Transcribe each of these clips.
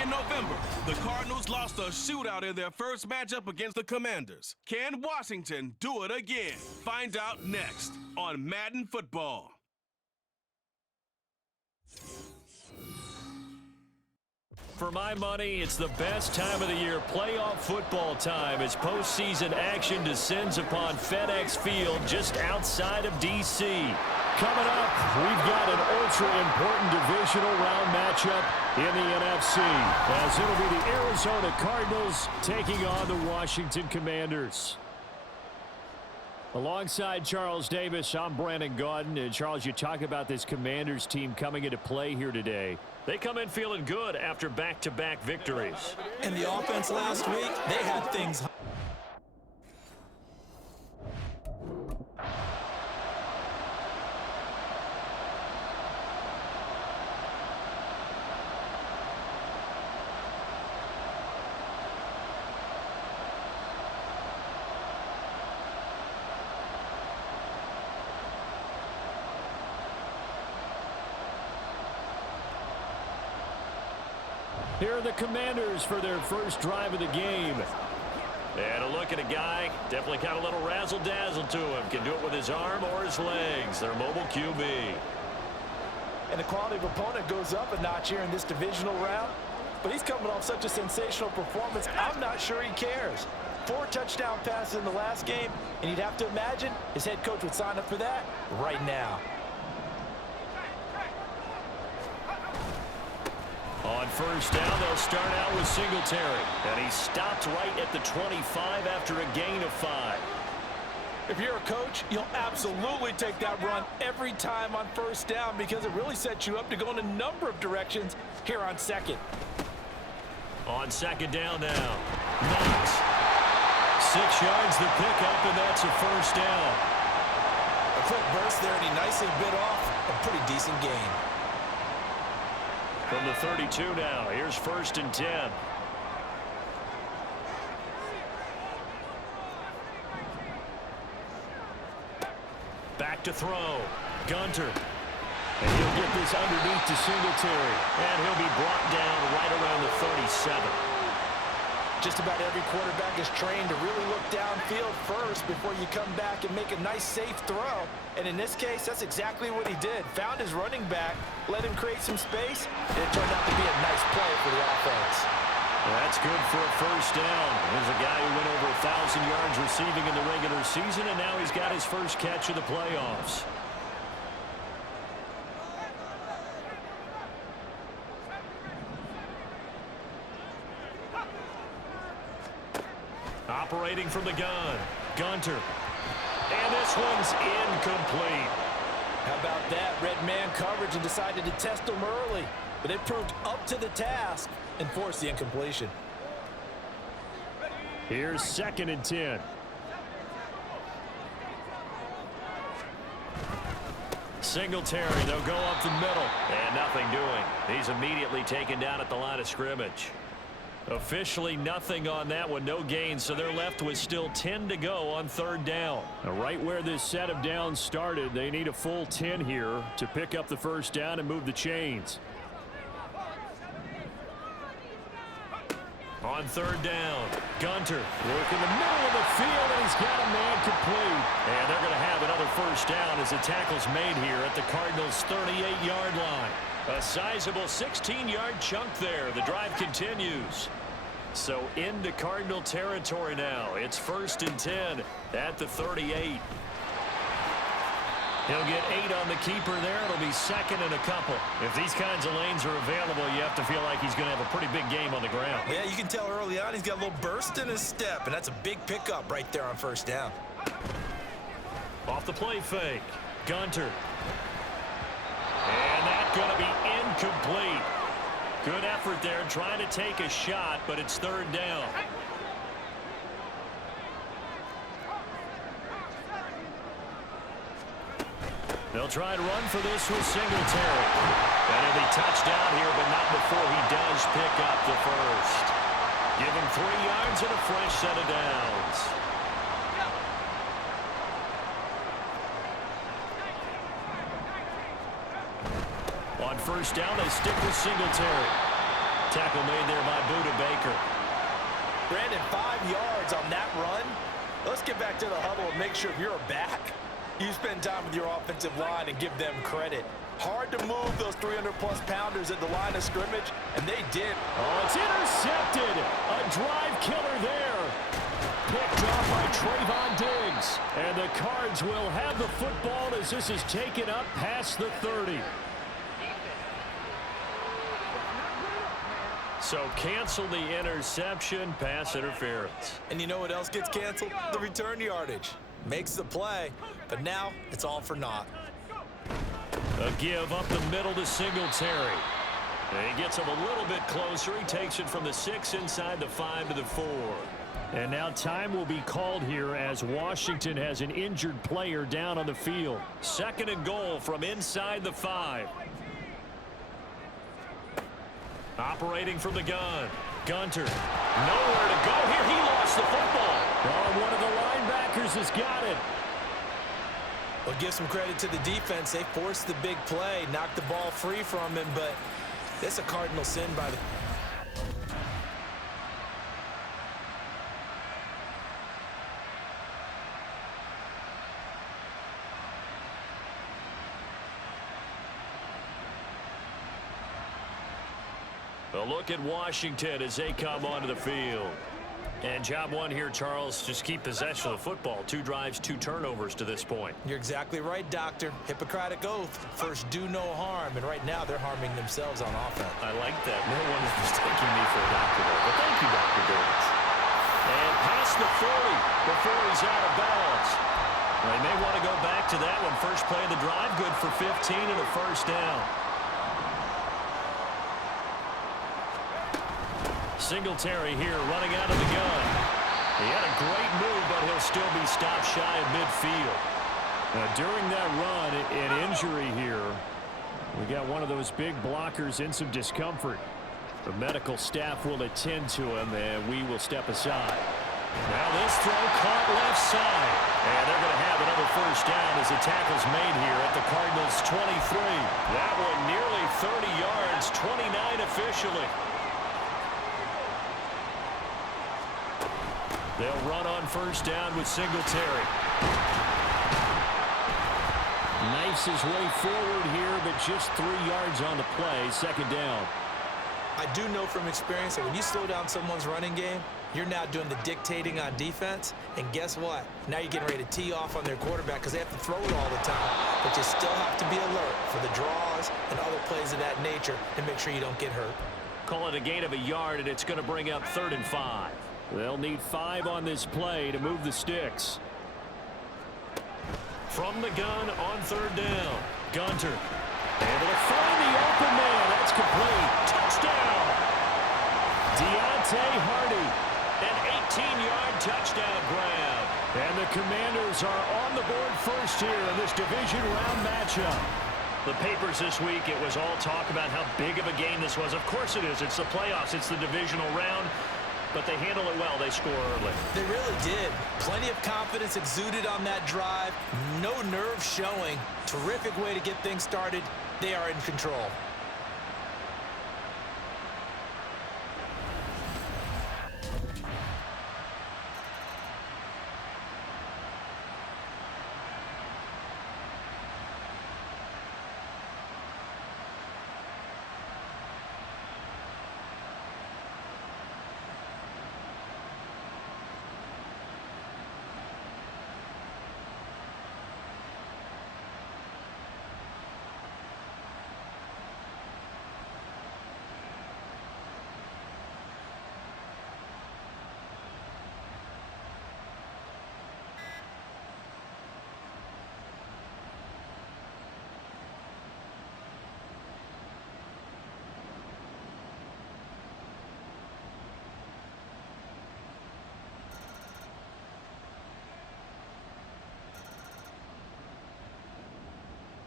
in November, the Cardinals lost a shootout in their first matchup against the Commanders. Can Washington do it again? Find out next on Madden Football. For my money, it's the best time of the year, playoff football time, as postseason action descends upon FedEx Field just outside of D.C. Coming up, we've got an ultra-important divisional round matchup in the NFC, as it'll be the Arizona Cardinals taking on the Washington Commanders. Alongside Charles Davis, I'm Brandon Gaudin. And Charles, you talk about this Commanders team coming into play here today. They come in feeling good after back-to-back victories. And the offense last week, they had things. Here are the Commanders for their first drive of the game. And a look at a guy, definitely got a little razzle-dazzle to him. Can do it with his arm or his legs. Their mobile QB. And the quality of opponent goes up a notch here in this divisional round. But he's coming off such a sensational performance, I'm not sure he cares. 4 touchdown passes in the last game, and you'd have to imagine his head coach would sign up for that right now. On first down, they'll start out with Singletary. And he stopped right at the 25 after a gain of 5. If you're a coach, you'll absolutely take that run every time on first down because it really sets you up to go in a number of directions here on second. On second down now, Knox. 6 yards the pickup, and that's a first down. A quick burst there, and he nicely bit off a pretty decent gain. From the 32 now, here's 1st and 10. Back to throw. Gunter. And he'll get this underneath to Singletary. And he'll be brought down right around the 37. Just about every quarterback is trained to really look downfield first before you come back and make a nice, safe throw. And in this case, that's exactly what he did. Found his running back, let him create some space, and it turned out to be a nice play for the offense. That's good for a first down. There's a guy who went over 1,000 yards receiving in the regular season, and now he's got his first catch of the playoffs. Operating from the gun, Gunter. And this one's incomplete. How about that? Red man coverage and decided to test him early. But it proved up to the task and forced the incompletion. Here's 2nd and 10. Singletary, they'll go up the middle. And nothing doing. He's immediately taken down at the line of scrimmage. Officially nothing on that one, no gain, so they're left with still 10 to go on 3rd down. Now, right where this set of downs started, they need a full 10 here to pick up the first down and move the chains. On 3rd down, Gunter working the middle of the field, and he's got a man complete. And they're going to have another first down as the tackle's made here at the Cardinals' 38-yard line. A sizable 16-yard chunk there. The drive continues. So into Cardinal territory now. It's 1st and 10 at the 38. He'll get 8 on the keeper there. It'll be 2nd and a couple. If these kinds of lanes are available, you have to feel like he's going to have a pretty big game on the ground. Yeah, you can tell early on he's got a little burst in his step, and that's a big pickup right there on first down. Off the play fake, Gunter. And that's going to be incomplete. Good effort there trying to take a shot, but it's 3rd down. They'll try and run for this with Singletary. And he'll be touched down here, but not before he does pick up the first. Give him 3 yards and a fresh set of downs. On first down, they stick with Singletary. Tackle made there by Buda Baker. Brandon, 5 yards on that run. Let's get back to the huddle and make sure if you're back, you spend time with your offensive line and give them credit. Hard to move those 300-plus pounders at the line of scrimmage, and they did. Oh, it's intercepted. A drive killer there. Picked off by Trayvon Diggs. And the Cards will have the football as this is taken up past the 30. So cancel the interception, pass interference. And you know what else gets canceled? The return yardage. Makes the play, but now it's all for naught. A give up the middle to Singletary. And he gets him a little bit closer. He takes it from the 6 inside the 5 to the 4. And now time will be called here as Washington has an injured player down on the field. 2nd and goal from inside the 5. Operating from the gun. Gunter. Nowhere to go here. He lost the football. Oh, one of the linebackers has got it. Well, give some credit to the defense. They forced the big play, knocked the ball free from him, but it's a cardinal sin by the... A look at Washington as they come onto the field. And job one here, Charles, just keep possession of the football. 2 drives, 2 turnovers to this point. You're exactly right, Doctor. Hippocratic oath. First, do no harm. And right now, they're harming themselves on offense. I like that. No one is mistaking me for a doctor there. But thank you, Dr. Davis. And past the 40 before he's out of bounds. They may want to go back to that one. First play of the drive, good for 15 and a first down. Singletary here running out of the gun. He had a great move, but he'll still be stopped shy of midfield. Now, during that run, an injury here. We got one of those big blockers in some discomfort. The medical staff will attend to him, and we will step aside. Now this throw caught left side. And they're going to have another first down as the tackle's made here at the Cardinals' 23. That one nearly 30 yards, 29 officially. They'll run on first down with Singletary. Knifes his way forward here, but just 3 yards on the play. 2nd down. I do know from experience that when you slow down someone's running game, you're now doing the dictating on defense. And guess what? Now you're getting ready to tee off on their quarterback because they have to throw it all the time. But you still have to be alert for the draws and other plays of that nature and make sure you don't get hurt. Call it a gain of a yard, and it's going to bring up 3rd and 5. They'll need 5 on this play to move the sticks. From the gun on 3rd down. Gunter able to find the open man. That's complete. Touchdown. Deontay Hardy. An 18-yard touchdown grab. And the Commanders are on the board first here in this division round matchup. The papers this week, it was all talk about how big of a game this was. Of course it is. It's the playoffs. It's the divisional round. But they handle it well. They score early. They really did. Plenty of confidence exuded on that drive. No nerve showing. Terrific way to get things started. They are in control.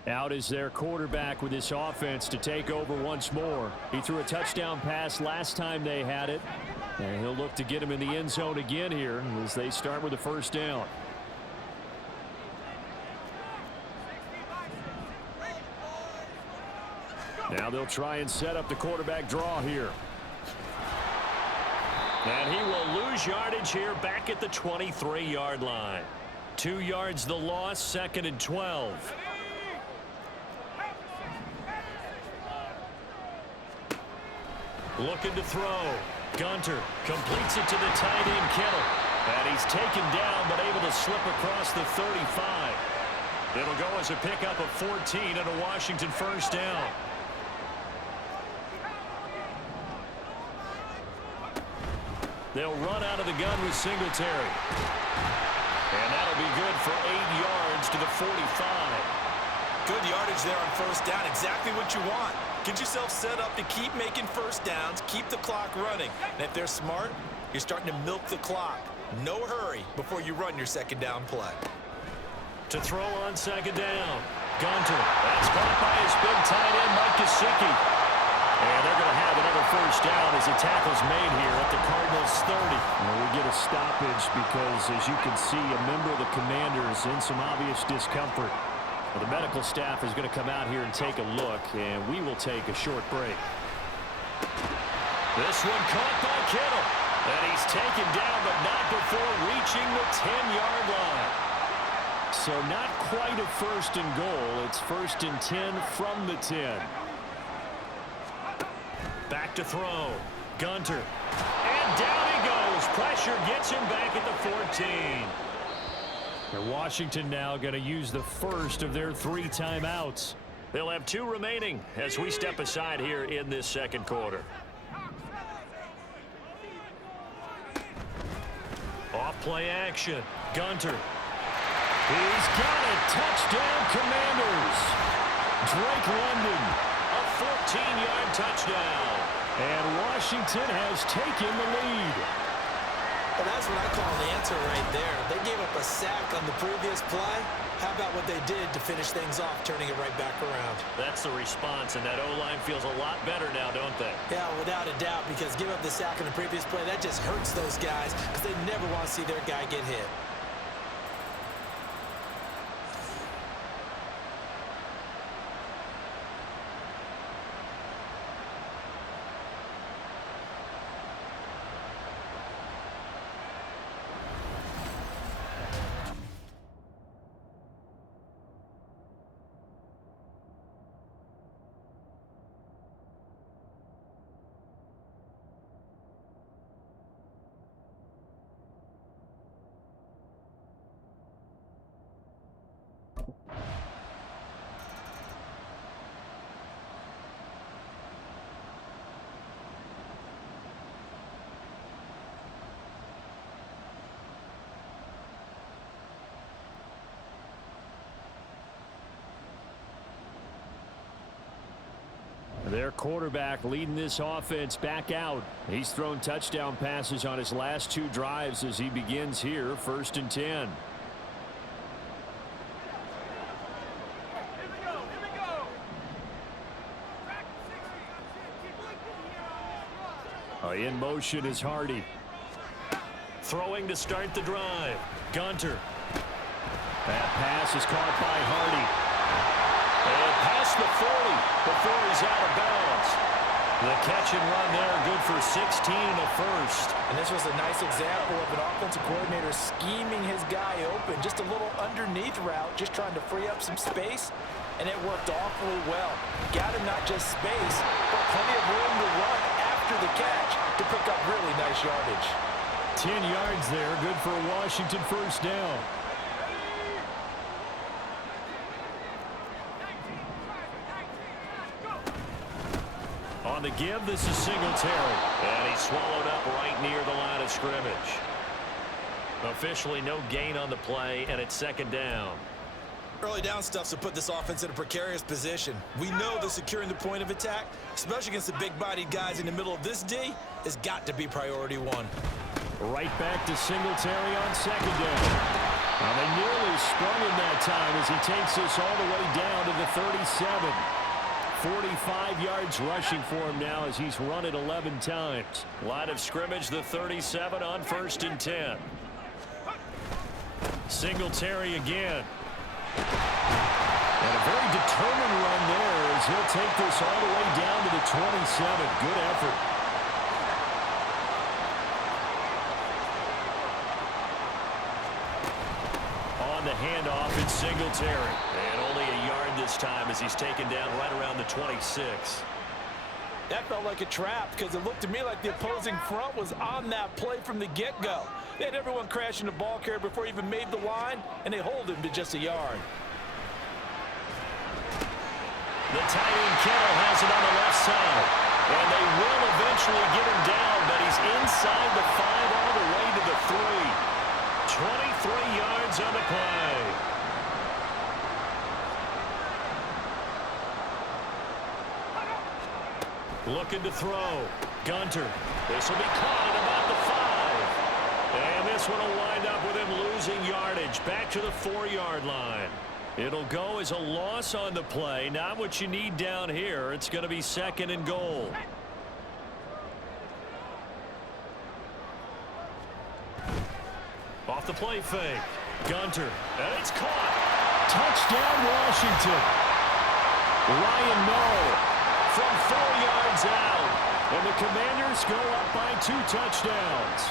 Out is their quarterback with this offense to take over once more. He threw a touchdown pass last time they had it. And he'll look to get him in the end zone again here as they start with the first down. Now they'll try and set up the quarterback draw here. And he will lose yardage here back at the 23-yard line. 2 yards the loss, 2nd and 12. Looking to throw. Gunter completes it to the tight end, Kittle. And he's taken down, but able to slip across the 35. It'll go as a pickup of 14 and a Washington first down. They'll run out of the gun with Singletary. And that'll be good for 8 yards to the 45. Good yardage there on first down. Exactly what you want. Get yourself set up to keep making first downs, keep the clock running. And if they're smart, you're starting to milk the clock. No hurry before you run your second down play. To throw on second down. Gunter. That's caught by his big tight end, Mike Gesicki. And they're going to have another first down as the tackle's made here at the Cardinals' 30. Well, we get a stoppage because, as you can see, a member of the Commanders in some obvious discomfort. Well, the medical staff is going to come out here and take a look, and we will take a short break. This one caught by Kittle. And he's taken down, but not before reaching the 10-yard line. So not quite a first and goal. It's 1st and 10 from the 10. Back to throw. Gunter. And down he goes. Pressure gets him back at the 14. And Washington now going to use the first of their 3 timeouts. They'll have 2 remaining as we step aside here in this second quarter. Off play action. Gunter. He's got it. Touchdown, Commanders. Drake London. A 14-yard touchdown. And Washington has taken the lead. Well, that's what I call an answer right there. They gave up a sack on the previous play. How about what they did to finish things off, turning it right back around? That's the response, and that O-line feels a lot better now, don't they? Yeah, without a doubt, because give up the sack on the previous play, that just hurts those guys because they never want to see their guy get hit. Their quarterback leading this offense back out. He's thrown touchdown passes on his last 2 drives as he begins here, 1st and 10. In motion is Hardy. Throwing to start the drive. Gunter. That pass is caught by Hardy. And past the 40 before he's out of bounds. The catch and run there, good for 16 and a first. And this was a nice example of an offensive coordinator scheming his guy open. Just a little underneath route, just trying to free up some space. And it worked awfully well. Got him not just space, but plenty of room to run after the catch to pick up really nice yardage. 10 yards there, good for a Washington first down. On the give, this is Singletary. And he's swallowed up right near the line of scrimmage. Officially no gain on the play, and it's 2nd down. Early down stuffs will put this offense in a precarious position. We know that securing the point of attack, especially against the big-bodied guys in the middle of this D, has got to be priority 1. Right back to Singletary on 2nd down. Well, they nearly sprung him that time as he takes this all the way down to the 37. 45 yards rushing for him now as he's run it 11 times. Line of scrimmage, the 37 on 1st and 10. Singletary again. And a very determined run there as he'll take this all the way down to the 27. Good effort. Singletary. And only a yard this time as he's taken down right around the 26. That felt like a trap because it looked to me like the opposing front was on that play from the get-go. They had everyone crashing the ball carrier before he even made the line, and they hold him to just a yard. The tight end Kittle has it on the left side. And they will eventually get him down, but he's inside the 5 all the way to the 3. 23 yards on the play. Looking to throw. Gunter. This will be caught at about the 5. And this one will wind up with him losing yardage back to the 4-yard line. It'll go as a loss on the play. Not what you need down here. It's going to be 2nd and goal. Off the play fake. Gunter. And it's caught. Touchdown, Washington. Ryan Noll from 4 yards out. And the Commanders go up by 2 touchdowns.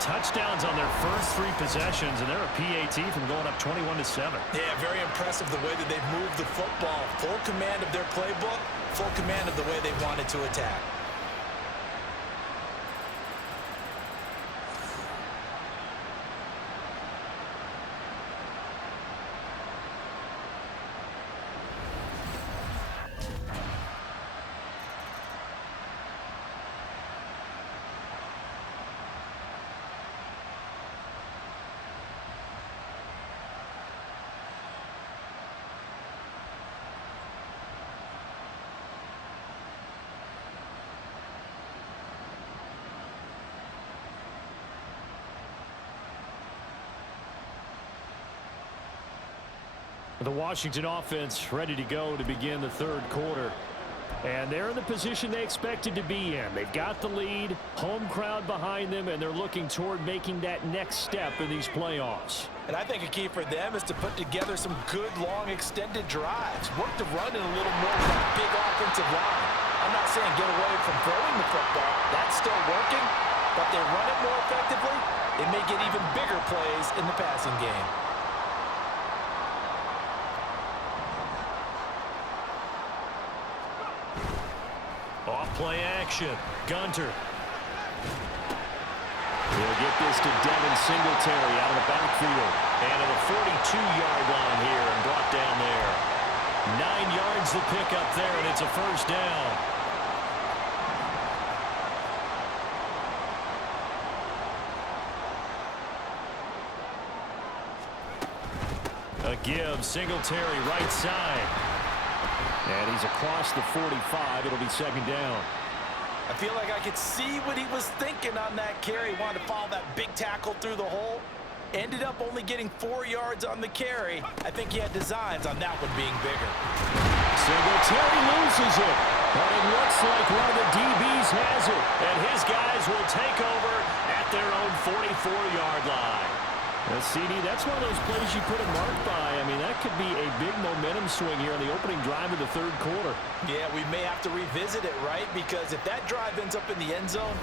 Touchdowns on their first 3 possessions, and they're a PAT from going up 21-7. Yeah, very impressive the way that they've moved the football. Full command of their playbook, full command of the way they wanted to attack. The Washington offense ready to go to begin the 3rd quarter. And they're in the position they expected to be in. They've got the lead, home crowd behind them, and they're looking toward making that next step in these playoffs. And I think a key for them is to put together some good, long, extended drives. Work the run in a little more with a big offensive line. I'm not saying get away from throwing the football. That's still working. But they run it more effectively, they may get even bigger plays in the passing game. Play action. Gunter. He'll get this to Devin Singletary out of the backfield. And at the 42-yard line here and brought down there. 9 yards to pick up there, and it's a first down. A give. Singletary right side. And he's across the 45. It'll be 2nd down. I feel like I could see what he was thinking on that carry. He wanted to follow that big tackle through the hole. Ended up only getting 4 yards on the carry. I think he had designs on that one being bigger. Singletary loses it. But it looks like one of the DBs has it. And his guys will take over at their own 44-yard line. CD, that's one of those plays you put a mark by. I mean, that could be a big momentum swing here on the opening drive of the 3rd quarter. Yeah, we may have to revisit it, right? Because if that drive ends up in the end zone,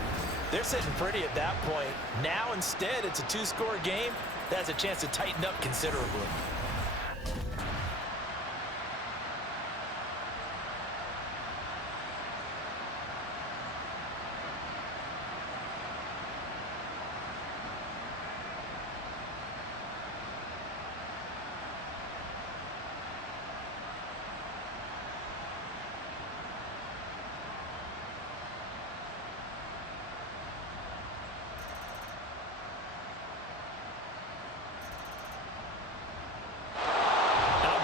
they're sitting pretty at that point. Now, instead, it's a 2-score game. That has a chance to tighten up considerably.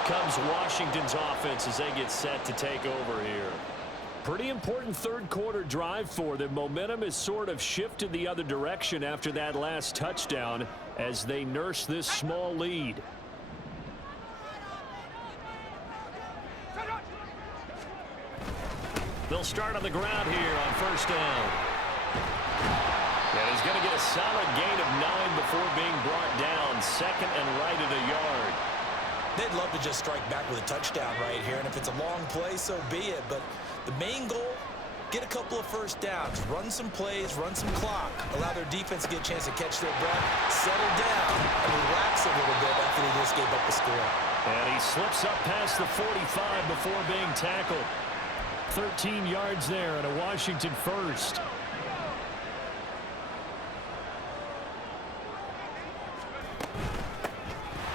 Comes Washington's offense as they get set to take over here. Pretty important 3rd quarter drive for them. Momentum has sort of shifted the other direction after that last touchdown as they nurse this small lead. They'll start on the ground here on 1st down. And he's going to get a solid gain of 9 before being brought down. 2nd and right at a yard. They'd love to just strike back with a touchdown right here, and if it's a long play, so be it. But the main goal, get a couple of first downs, run some plays, run some clock, allow their defense to get a chance to catch their breath, settle down, and relax a little bit after they just gave up a score. And he slips up past the 45 before being tackled. 13 yards there and a Washington first.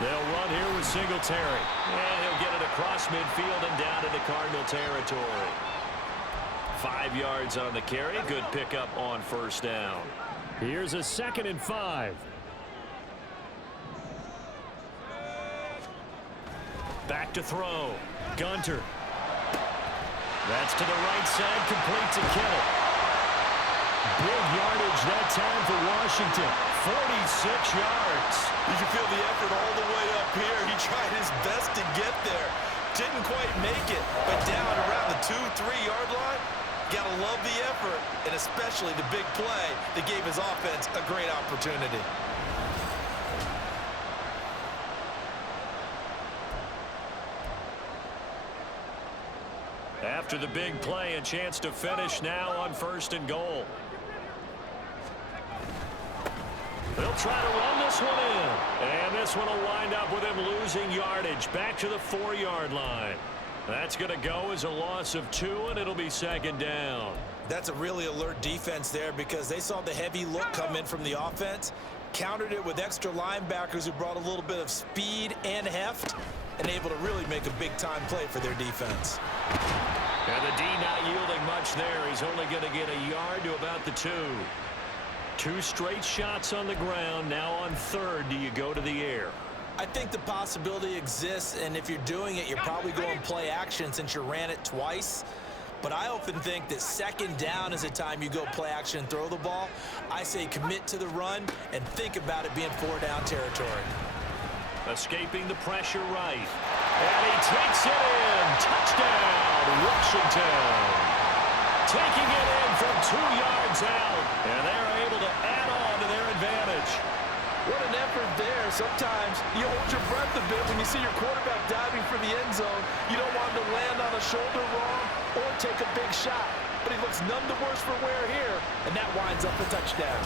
They'll run here with Singletary. And he'll get it across midfield and down into Cardinal territory. 5 yards on the carry. Good pickup on first down. Here's a 2nd and 5. Back to throw. Gunter. That's to the right side, complete to Kittle. Big yardage that time for Washington. 46 yards. You can feel the effort all the way up here. He tried his best to get there. Didn't quite make it, but down around the 2-3-yard line, gotta love the effort, and especially the big play that gave his offense a great opportunity. After the big play, a chance to finish now on 1st and goal. They'll try to run this one in. And this one will wind up with him losing yardage back to the 4-yard line. That's going to go as a loss of 2, and it'll be 2nd down. That's a really alert defense there because they saw the heavy look come in from the offense, countered it with extra linebackers who brought a little bit of speed and heft, and able to really make a big-time play for their defense. And the D not yielding much there. He's only going to get a yard to about the 2. 2 straight shots on the ground. Now on 3rd, do you go to the air? I think the possibility exists, and if you're doing it, you're probably going play action since you ran it twice. But I often think that 2nd down is a time you go play action and throw the ball. I say commit to the run and think about it being 4-down territory. Escaping the pressure right. And he takes it in. Touchdown, Washington. Taking it in from 2 yards out. And they're able to add on to their advantage. What an effort there. Sometimes you hold your breath a bit when you see your quarterback diving for the end zone. You don't want him to land on a shoulder wrong or take a big shot. But he looks none the worse for wear here, and that winds up a touchdown.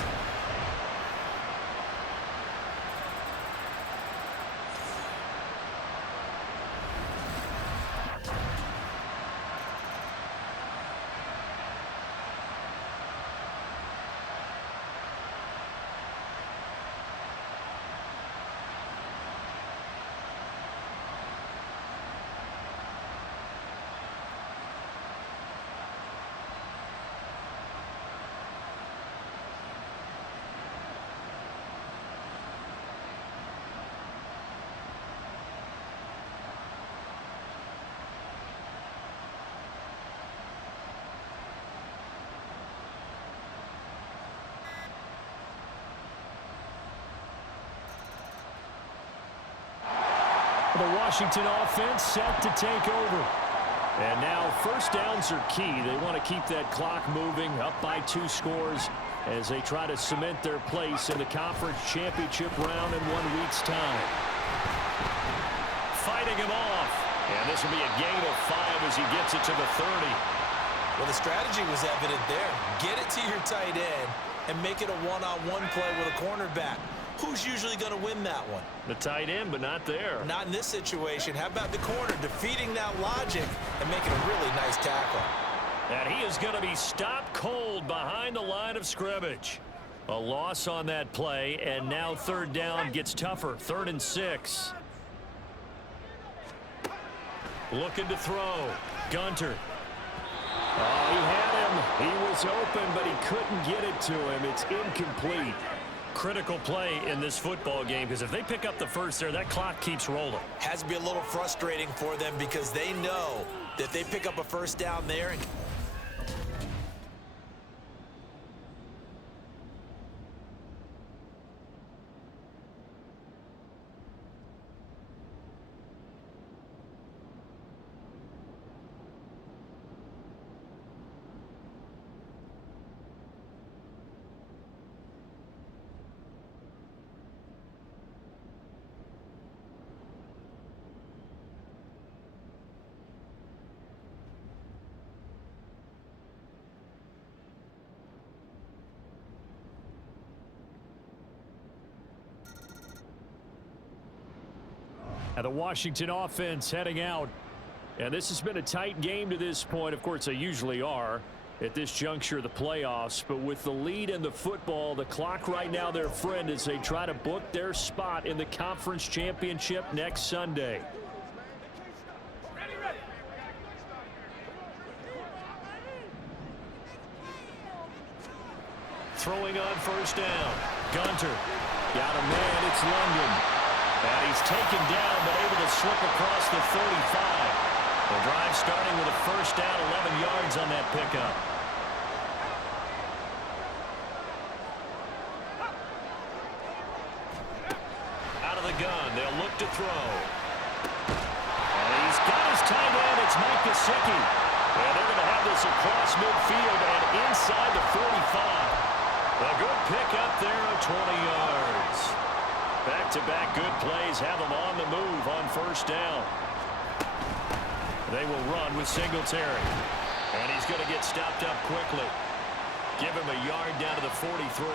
The Washington offense set to take over. And now 1st downs are key. They want to keep that clock moving, up by 2 scores as they try to cement their place in the conference championship round in 1 week's time. Fighting him off. And this will be a gain of 5 as he gets it to the 30. Well, the strategy was evident there. Get it to your tight end and make it a one-on-one play with a cornerback. Who's usually going to win that one? The tight end, but not there. Not in this situation. How about the corner defeating that logic and making a really nice tackle? And he is going to be stopped cold behind the line of scrimmage. A loss on that play, and now 3rd down gets tougher. 3rd and 6. Looking to throw. Gunter. Oh, he had him. He was open, but he couldn't get it to him. It's incomplete. Critical play in this football game because if they pick up the first there, that clock keeps rolling. Has to be a little frustrating for them because they know that they pick up a 1st down there and And the Washington offense heading out. And this has been a tight game to this point. Of course, they usually are at this juncture of the playoffs. But with the lead in the football, the clock right now their friend as they try to book their spot in the conference championship next Sunday. Throwing on first down. Gunter. Got a man. It's London. And he's taken down but able to slip across the 35. The drive starting with a first down, 11 yards on that pickup. Out of the gun. They'll look to throw. And he's got his tight end. It's Mike Gesicki. And they're going to have this across midfield and inside the 45. A good pick up there of 20 yards. Back-to-back good plays have them on the move on first down. They will run with Singletary. And he's going to get stopped up quickly. Give him a yard down to the 43.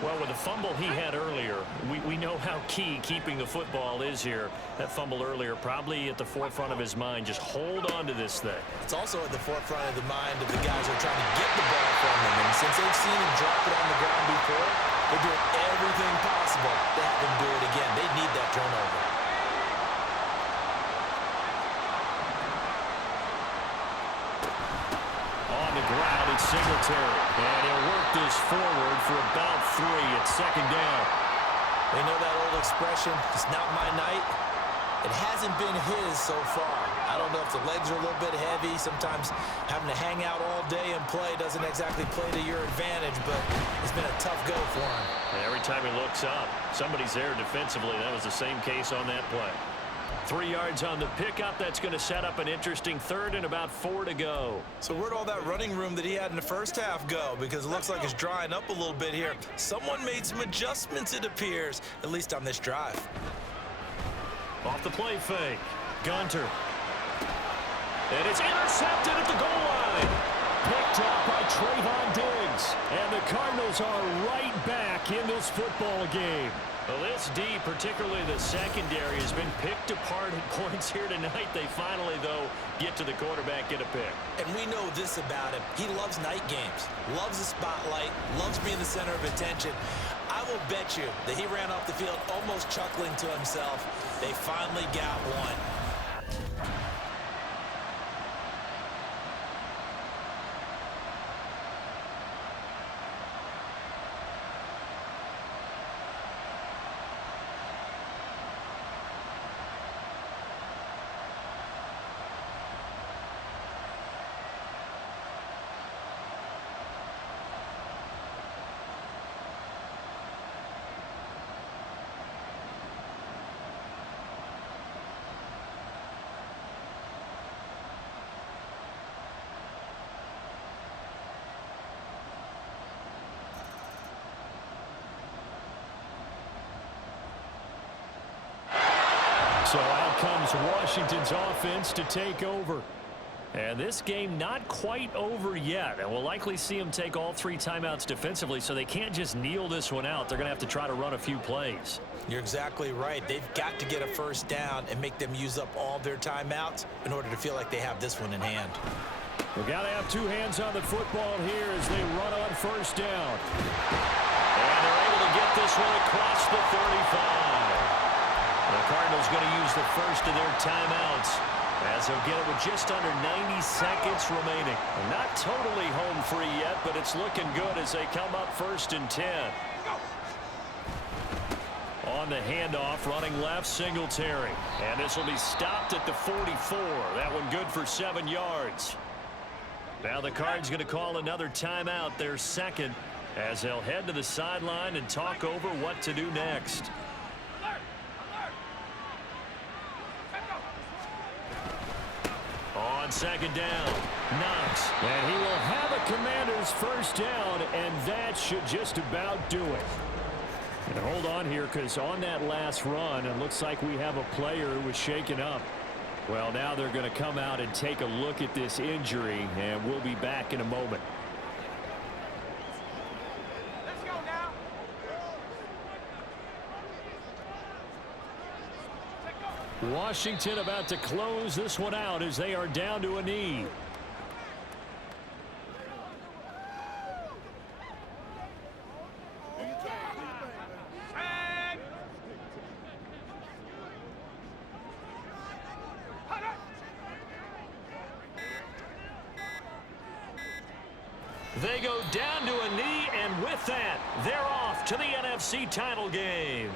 Well, with the fumble he had earlier, we know how key keeping the football is here. That fumble earlier probably at the forefront of his mind. Just hold on to this thing. It's also at the forefront of the mind of the guys who are trying to get the ball from him. And since they've seen him drop it on the ground before, they're doing everything possible to have him do it again. They need that turnover. On the ground, it's Singletary. And he'll work this forward for about 3 at second down. They know that old expression, it's not my night. It hasn't been his so far. I don't know if the legs are a little bit heavy. Sometimes having to hang out all day and play doesn't exactly play to your advantage, but it's been a tough go for him. And every time he looks up, somebody's there defensively. That was the same case on that play. 3 yards on the pickup. That's going to set up an interesting third and about 4 to go. So where'd all that running room that he had in the first half go? Because it looks like it's drying up a little bit here. Someone made some adjustments, it appears, at least on this drive. Off the play fake. Gunter. And it's intercepted at the goal line. Picked up by Trayvon Diggs. And the Cardinals are right back in this football game. Well, this D, particularly the secondary, has been picked apart at points here tonight. They finally, though, get to the quarterback, get a pick. And we know this about him. He loves night games, loves the spotlight, loves being the center of attention. I will bet you that he ran off the field almost chuckling to himself. They finally got one. So out comes Washington's offense to take over. And this game not quite over yet. And we'll likely see them take all 3 timeouts defensively, so they can't just kneel this one out. They're going to have to try to run a few plays. You're exactly right. They've got to get a first down and make them use up all their timeouts in order to feel like they have this one in hand. We've got to have 2 hands on the football here as they run on first down. And they're able to get this one across the 35. The Cardinals going to use the first of their timeouts as they'll get it with just under 90 seconds remaining. And not totally home free yet, but it's looking good as they come up first and 10. On the handoff, running left, Singletary. And this will be stopped at the 44. That one good for 7 yards. Now the Cards going to call another timeout, their second, as they'll head to the sideline and talk over what to do next. On second down, Knox. And he will have a Commander's first down, and that should just about do it. And hold on here, because on that last run, it looks like we have a player who was shaken up. Well, now they're going to come out and take a look at this injury, and we'll be back in a moment. Let's go now. Take go. Washington about to close this one out as they are down to a knee. They go down to a knee, and with that, they're off to the NFC title game.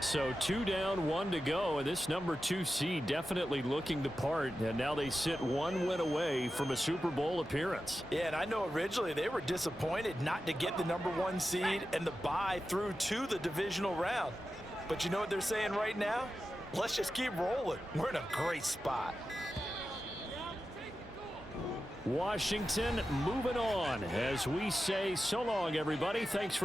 So 2 down, 1 to go, and this number 2 seed definitely looking the part, and now they sit 1 win away from a Super Bowl appearance. Yeah, and I know originally they were disappointed not to get the number 1 seed and the bye through to the divisional round. But you know what they're saying right now? Let's just keep rolling. We're in a great spot. Washington moving on as we say so long, everybody. Thanks for